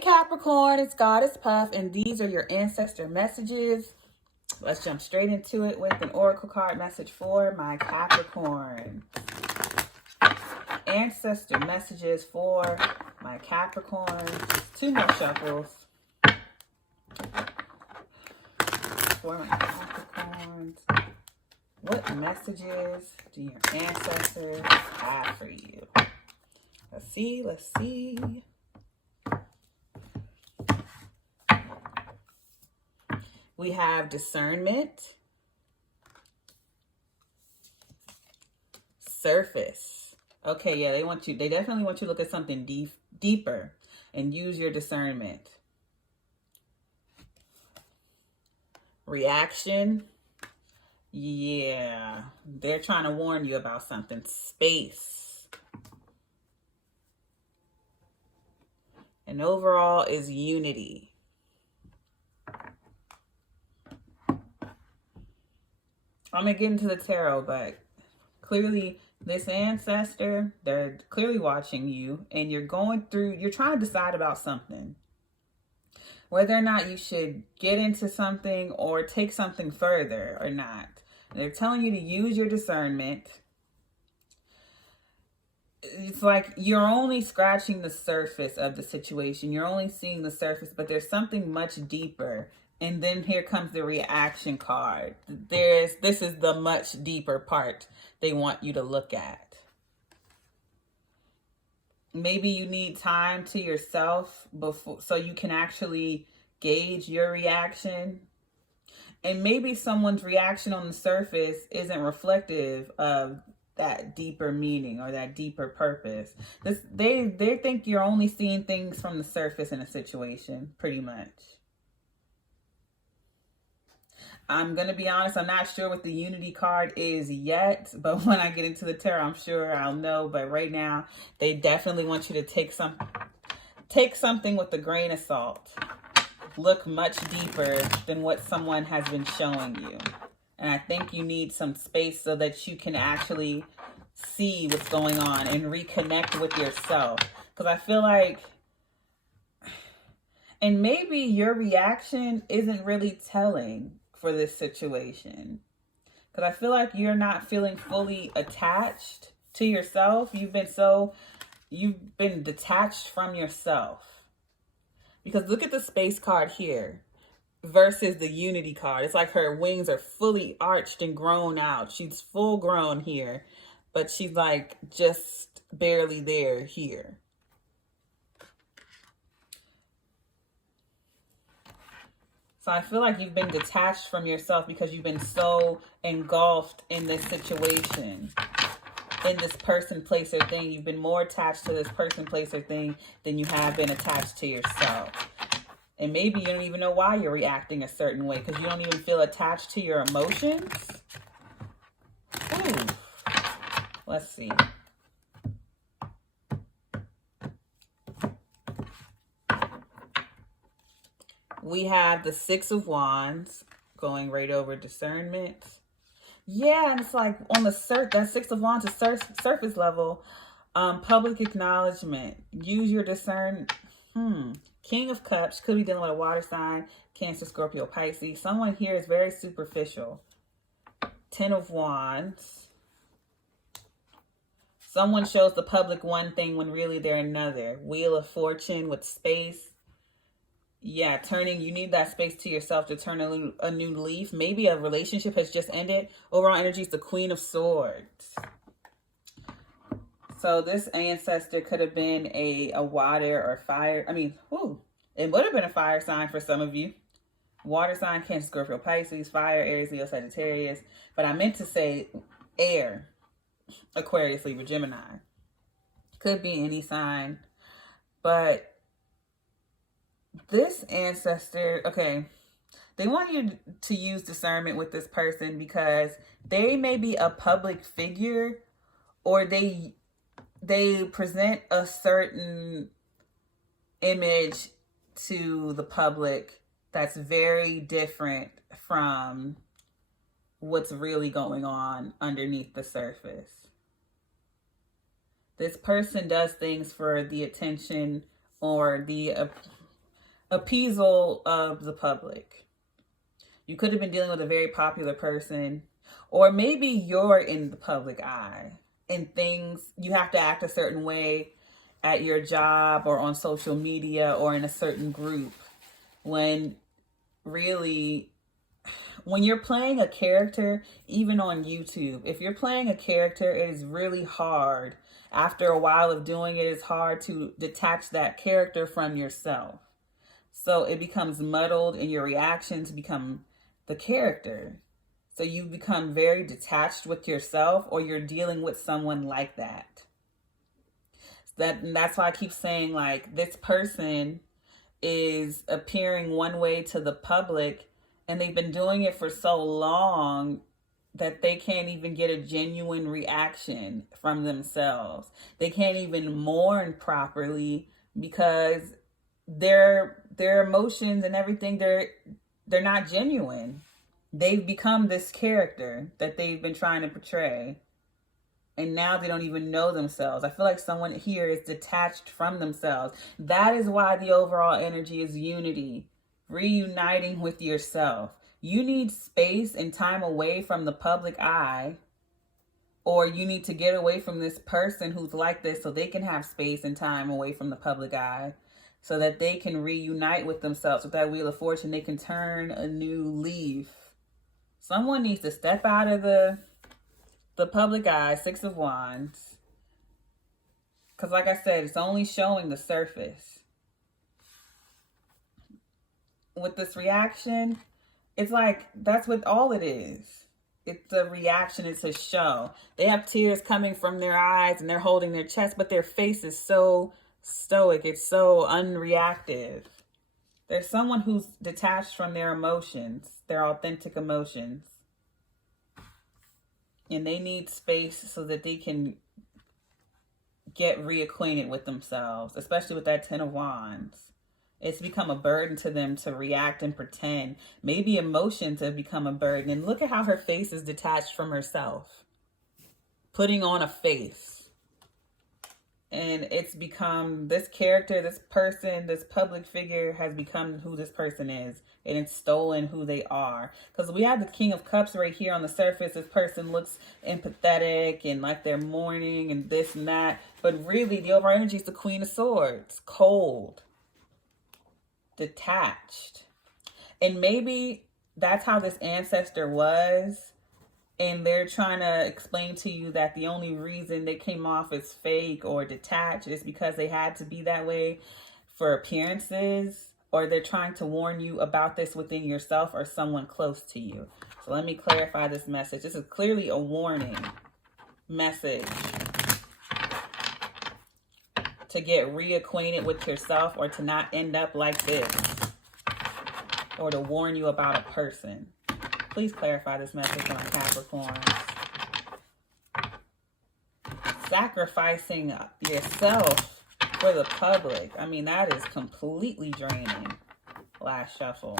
Capricorn, it's Goddess Puff, and these are your ancestor messages. Let's jump straight into it with an oracle card message for my Capricorn. Ancestor messages for my Capricorns. 2 more shuffles for my Capricorns. What messages do your ancestors have for you? Let's see. We have discernment, surface. Okay, yeah, they definitely want you to look at something deeper and use your discernment. Reaction. Yeah, they're trying to warn you about something. Space. And overall is unity. I'm going to get into the tarot, but clearly this ancestor, they're clearly watching you, and you're trying to decide about something. Whether or not you should get into something or take something further or not. They're telling you to use your discernment. It's like you're only scratching the surface of the situation. You're only seeing the surface, but there's something much deeper. And then here comes the reaction card. This is the much deeper part they want you to look at. Maybe you need time to yourself so you can actually gauge your reaction. And maybe someone's reaction on the surface isn't reflective of that deeper meaning or that deeper purpose. They think you're only seeing things from the surface in a situation, pretty much. I'm going to be honest, I'm not sure what the unity card is yet, but when I get into the tarot, I'm sure I'll know. But right now, they definitely want you to take something with a grain of salt. Look much deeper than what someone has been showing you. And I think you need some space so that you can actually see what's going on and reconnect with yourself. Because I feel like, and maybe your reaction isn't really telling for this situation, because I feel like you're not feeling fully attached to yourself. You've been detached from yourself, because look at the space card here versus the unity card. It's like her wings are fully arched and grown out. She's full grown here, but she's like just barely there here. So I feel like you've been detached from yourself because you've been so engulfed in this situation, in this person, place, or thing. You've been more attached to this person, place, or thing than you have been attached to yourself. And maybe you don't even know why you're reacting a certain way because you don't even feel attached to your emotions. Ooh. Let's see. We have the 6 of Wands going right over discernment. Yeah, and it's like on the that 6 of Wands is surface level. Public acknowledgement. Use your discernment. King of Cups. Could be dealing with a water sign. Cancer, Scorpio, Pisces. Someone here is very superficial. 10 of Wands. Someone shows the public one thing when really they're another. Wheel of Fortune with space. Yeah, you need that space to yourself to turn a new leaf. Maybe a relationship has just ended. Overall energy is the Queen of Swords. So this ancestor could have been a water or fire. I mean, it would have been a fire sign for some of you. Water sign, Cancer, Scorpio, Pisces, fire, Aries, Leo, Sagittarius. But I meant to say air, Aquarius, Libra, Gemini. Could be any sign. But this ancestor, okay, they want you to use discernment with this person because they may be a public figure, or they present a certain image to the public that's very different from what's really going on underneath the surface. This person does things for the attention or the appeasal of the public. You could have been dealing with a very popular person, or maybe you're in the public eye and things, you have to act a certain way at your job or on social media or in a certain group, when really, when you're playing a character, even on YouTube, if you're playing a character, it is really hard. After a while of doing it, it's hard to detach that character from yourself. So it becomes muddled and your reactions become the character. So you become very detached with yourself, or you're dealing with someone like that. That's why I keep saying, like, this person is appearing one way to the public, and they've been doing it for so long that they can't even get a genuine reaction from themselves. They can't even mourn properly because their emotions and everything, they're not genuine. They've become this character that they've been trying to portray, and now they don't even know themselves. I feel like someone here is detached from themselves. That is why the overall energy is unity, reuniting with yourself. You need space and time away from the public eye, or you need to get away from this person who's like this so they can have space and time away from the public eye, so that they can reunite with themselves. With that Wheel of Fortune, they can turn a new leaf. Someone needs to step out of the public eye, Six of Wands. Because like I said, it's only showing the surface. With this reaction, it's like, that's what all it is. It's a reaction, it's a show. They have tears coming from their eyes and they're holding their chest, but their face is so stoic. It's so unreactive. There's someone who's detached from their emotions, their authentic emotions. And they need space so that they can get reacquainted with themselves, especially with that Ten of Wands. It's become a burden to them to react and pretend. Maybe emotions have become a burden. And look at how her face is detached from herself, putting on a face. And it's become this character, this person, this public figure has become who this person is. And it's stolen who they are. Because we have the King of Cups right here on the surface. This person looks empathetic and like they're mourning and this and that. But really, the overall energy is the Queen of Swords. Cold. Detached. And maybe that's how this ancestor was. And they're trying to explain to you that the only reason they came off as fake or detached is because they had to be that way for appearances, or they're trying to warn you about this within yourself or someone close to you. So let me clarify this message. This is clearly a warning message to get reacquainted with yourself, or to not end up like this, or to warn you about a person. Please clarify this message on Capricorn. Sacrificing yourself for the public. I mean, that is completely draining. Last shuffle.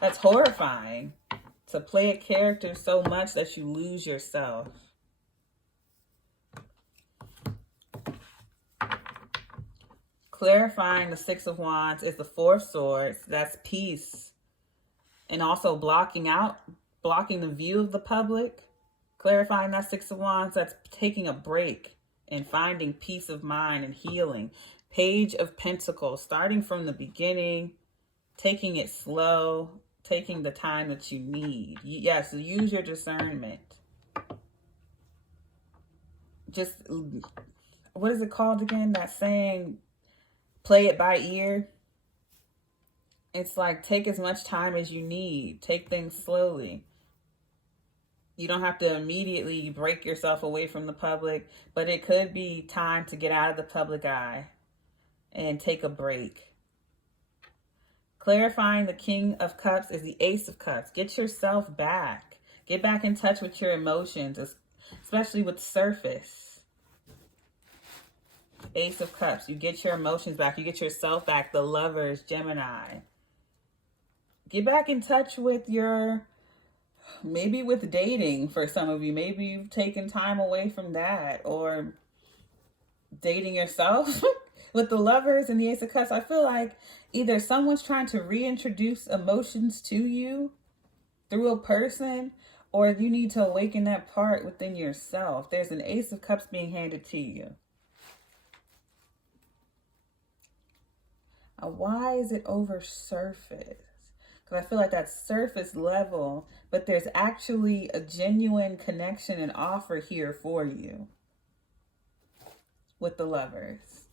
That's horrifying. To play a character so much that you lose yourself. Clarifying the Six of Wands is the Four of Swords. That's peace. And also blocking the view of the public. Clarifying that Six of Wands, that's taking a break and finding peace of mind and healing. Page of Pentacles, starting from the beginning, taking it slow, taking the time that you need. Yes, use your discernment. Just, what is it called again? That saying, play it by ear. It's like, take as much time as you need. Take things slowly. You don't have to immediately break yourself away from the public, but it could be time to get out of the public eye and take a break. Clarifying the King of Cups is the Ace of Cups. Get yourself back. Get back in touch with your emotions, especially with surface. Ace of Cups. You get your emotions back. You get yourself back. The Lovers, Gemini. Get back in touch with maybe with dating for some of you. Maybe you've taken time away from that, or dating yourself. With the Lovers and the Ace of Cups, I feel like either someone's trying to reintroduce emotions to you through a person, or you need to awaken that part within yourself. There's an Ace of Cups being handed to you. Why is it over surface? Because I feel like that's surface level, but there's actually a genuine connection and offer here for you with the Lovers.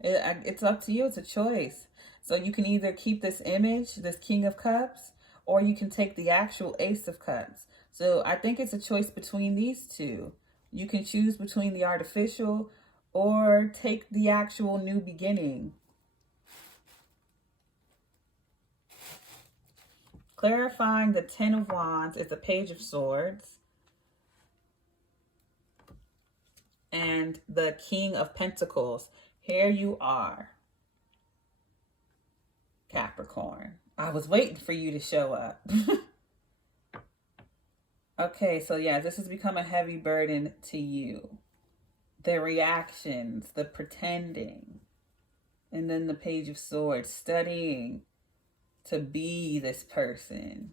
It's up to you. It's a choice. So you can either keep this image, this King of Cups, or you can take the actual Ace of Cups. So I think it's a choice between these two. You can choose between the artificial or take the actual new beginning. Clarifying the Ten of Wands is the Page of Swords. And the King of Pentacles. Here you are, Capricorn. I was waiting for you to show up. Okay, so yeah, this has become a heavy burden to you. The reactions, the pretending, and then the Page of Swords, studying to be this person.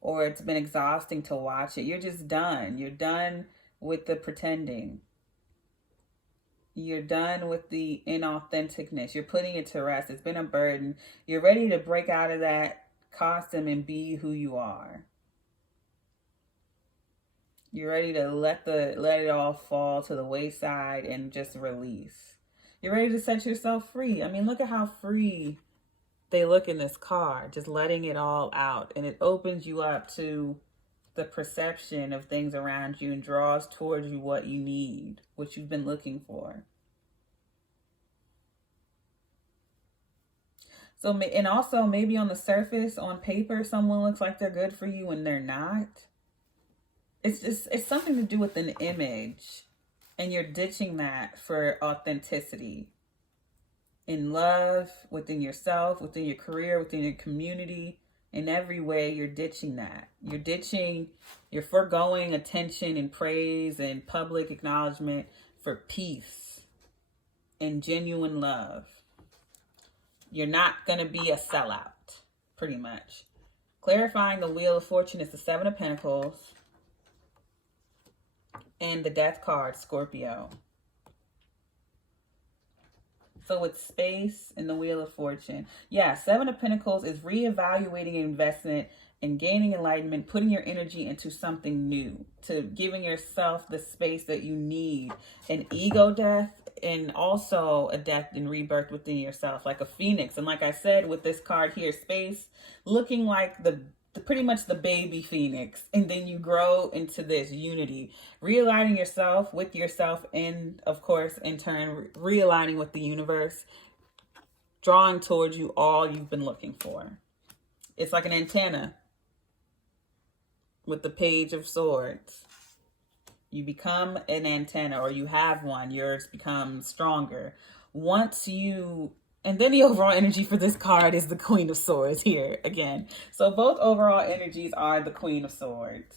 Or it's been exhausting to watch it. You're just done. You're done with the pretending. You're done with the inauthenticness. You're putting it to rest. It's been a burden. You're ready to break out of that costume and be who you are. You're ready to let it all fall to the wayside and just release. You're ready to set yourself free. I mean, look at how free they look in this card. Just letting it all out. And it opens you up to the perception of things around you and draws towards you what you need, what you've been looking for. So, and also maybe on the surface, on paper, someone looks like they're good for you and they're not. It's something to do with an image, and you're ditching that for authenticity. In love, within yourself, within your career, within your community. In every way, you're ditching that. You're foregoing attention and praise and public acknowledgement for peace and genuine love. You're not going to be a sellout, pretty much. Clarifying the Wheel of Fortune is the Seven of Pentacles and the Death card, Scorpio. So it's space and the Wheel of Fortune. Yeah, Seven of Pentacles is reevaluating investment and gaining enlightenment, putting your energy into something new, to giving yourself the space that you need. An ego death and also a death and rebirth within yourself, like a phoenix. And like I said, with this card here, space, looking like pretty much the baby phoenix, and then you grow into this unity, realigning yourself with yourself, and of course in turn realigning with the universe, drawing towards you all you've been looking for. It's like an antenna with the Page of Swords. You become an antenna, or you have one. Yours becomes stronger once you. And then the overall energy for this card is the Queen of Swords here again. So both overall energies are the Queen of Swords.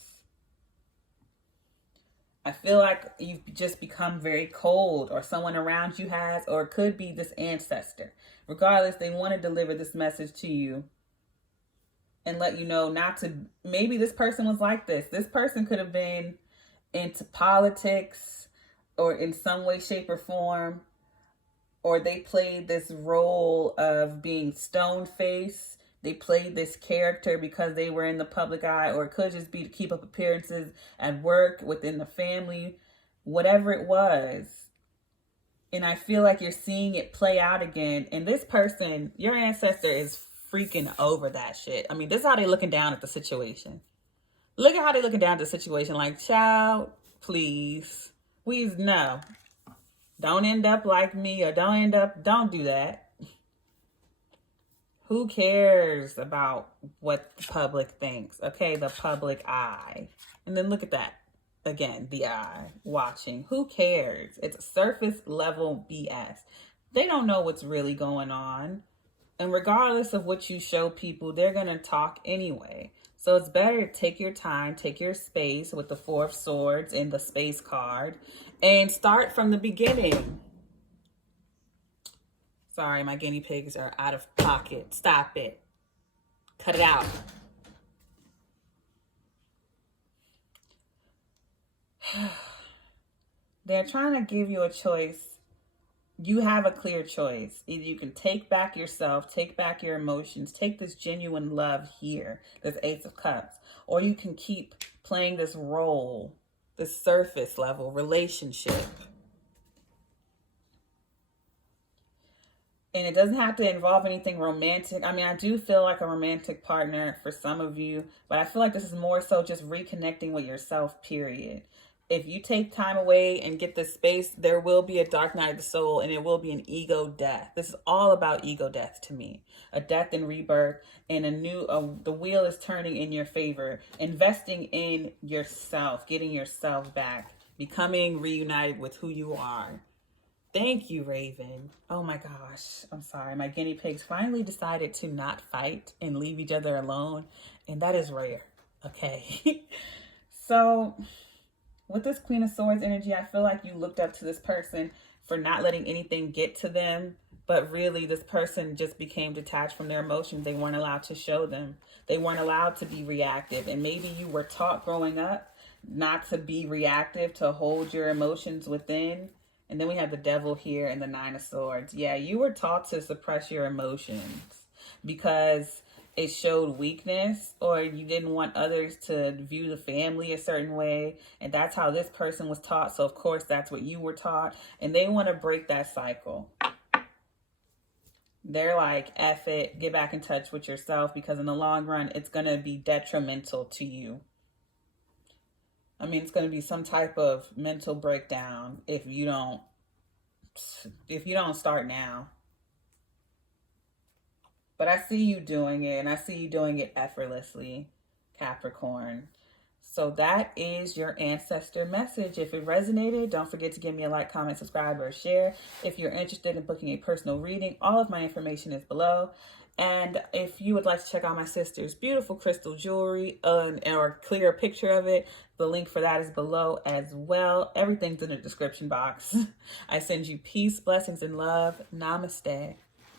I feel like you've just become very cold, or someone around you has, or it could be this ancestor. Regardless, they want to deliver this message to you and let you know not to. Maybe this person was like this. This person could have been into politics or in some way, shape, or form. Or they played this role of being stone-faced. They played this character because they were in the public eye, or it could just be to keep up appearances at work, within the family, whatever it was. And I feel like you're seeing it play out again. And this person, your ancestor, is freaking over that shit. I mean, this is how they're looking down at the situation. Look at how they're looking down at the situation. Like, child, please. No. Don't end up like me, or don't do that. Who cares about what the public thinks? Okay, the public eye. And then look at that. Again, the eye watching. Who cares? It's surface level BS. They don't know what's really going on. And regardless of what you show people, they're going to talk anyway. So it's better to take your time, take your space with the Four of Swords and the Space card, and start from the beginning. Sorry, my guinea pigs are out of pocket. Stop it. Cut it out. They're trying to give you a choice. You have a clear choice. Either you can take back yourself, take back your emotions, take this genuine love here, this Ace of Cups, or you can keep playing this role, this surface level relationship. And it doesn't have to involve anything romantic. I mean, I do feel like a romantic partner for some of you, but I feel like this is more so just reconnecting with yourself, period. If you take time away and get this space, there will be a dark night of the soul, and it will be an ego death. This is all about ego death to me. A death and rebirth, and the wheel is turning in your favor. Investing in yourself, getting yourself back, becoming reunited with who you are. Thank you, Raven. Oh my gosh. I'm sorry. My guinea pigs finally decided to not fight and leave each other alone. And that is rare. Okay. So with this Queen of Swords energy, I feel like you looked up to this person for not letting anything get to them. But really, this person just became detached from their emotions. They weren't allowed to show them. They weren't allowed to be reactive. And maybe you were taught growing up not to be reactive, to hold your emotions within. And then we have the Devil here and the Nine of Swords. Yeah, you were taught to suppress your emotions because it showed weakness, or you didn't want others to view the family a certain way. And that's how this person was taught. So, of course, that's what you were taught. And they want to break that cycle. They're like, F it, get back in touch with yourself, because in the long run, it's going to be detrimental to you. I mean, it's going to be some type of mental breakdown if you don't start now. But I see you doing it, and I see you doing it effortlessly, Capricorn. So that is your ancestor message. If it resonated, don't forget to give me a like, comment, subscribe, or share. If you're interested in booking a personal reading, all of my information is below. And if you would like to check out my sister's beautiful crystal jewelry or clear a picture of it, the link for that is below as well. Everything's in the description box. I send you peace, blessings, and love. Namaste.